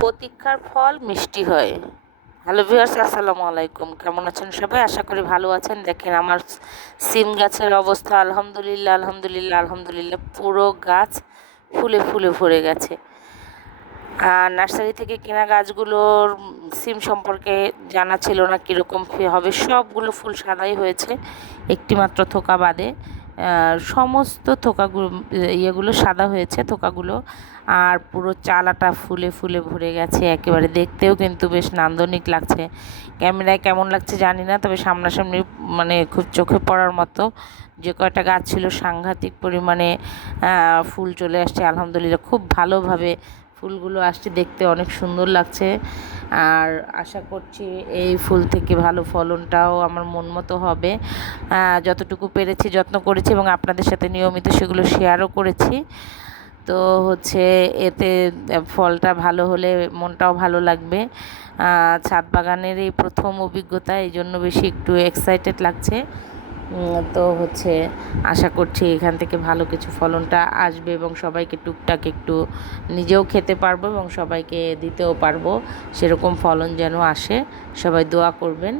প্রতীক্ষার ফল মিষ্টি হয়। হ্যালো ভিউয়ার্স, আসসালামু আলাইকুম। কেমন আছেন সবাই? আশা করি ভালো আছেন। দেখেন আমার সিম গাছের অবস্থা, আলহামদুলিল্লাহ আলহামদুলিল্লাহ আলহামদুলিল্লাহ, পুরো গাছ ফুলে ফুলে ভরে গেছে। আর নার্সারি থেকে কেনা গাছগুলোর সিম সম্পর্কে জানা ছিল না কীরকম হবে। সবগুলো ফুল সাদাই হয়েছে, একটি মাত্র থোকা বাদে। সমস্ত থোকাগুলো ইয়েগুলো সাদা হয়েছে, থোকাগুলো। আর পুরো চালাটা ফুলে ফুলে ভরে গেছে একেবারে। দেখতেও কিন্তু বেশ নান্দনিক লাগছে। ক্যামেরায় কেমন লাগছে জানি না, তবে সামনাসামনি মানে খুব চোখে পড়ার মতো। যে কয়টা গাছ ছিল সাংঘাতিক পরিমাণে ফুল চলে আসছে আলহামদুলিল্লাহ। খুব ভালোভাবে ফুলগুলো আসছে, দেখতে অনেক সুন্দর লাগছে। আর আশা করছি এই ফুল থেকে ভালো ফলনটাও আমার মন মতো হবে। যতটুকু পেরেছি যত্ন করেছি এবং আপনাদের সাথে নিয়মিত সেগুলো শেয়ারও করেছি। তো এতে ফলটা ভালো হলে মনটাও ভালো লাগবে। ছাদ বাগানের এই প্রথম অভিজ্ঞতা, এই জন্য বেশি একটু এক্সাইটেড লাগছে। তো আশা করছি এখান থেকে ভালো কিছু ফলনটা আসবে এবং সবাইকে টুকটাক একটু নিজেও খেতে পারবো এবং সবাইকে দিতেও পারবো। সেরকম ফলন যেন আসে, সবাই দোয়া করবেন।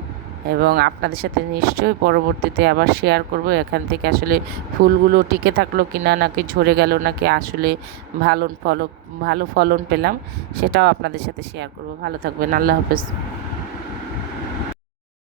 এবং আপনাদের সাথে নিশ্চয়ই পরবর্তীতে আবার শেয়ার করব এখান থেকে আসলে ফুলগুলো টিকে থাকলো কি না, নাকি ঝরে গেল, নাকি আসলে ভালো ফলন পেলাম, সেটাও আপনাদের সাথে শেয়ার করব। ভালো থাকবেন, আল্লাহ হাফেজ।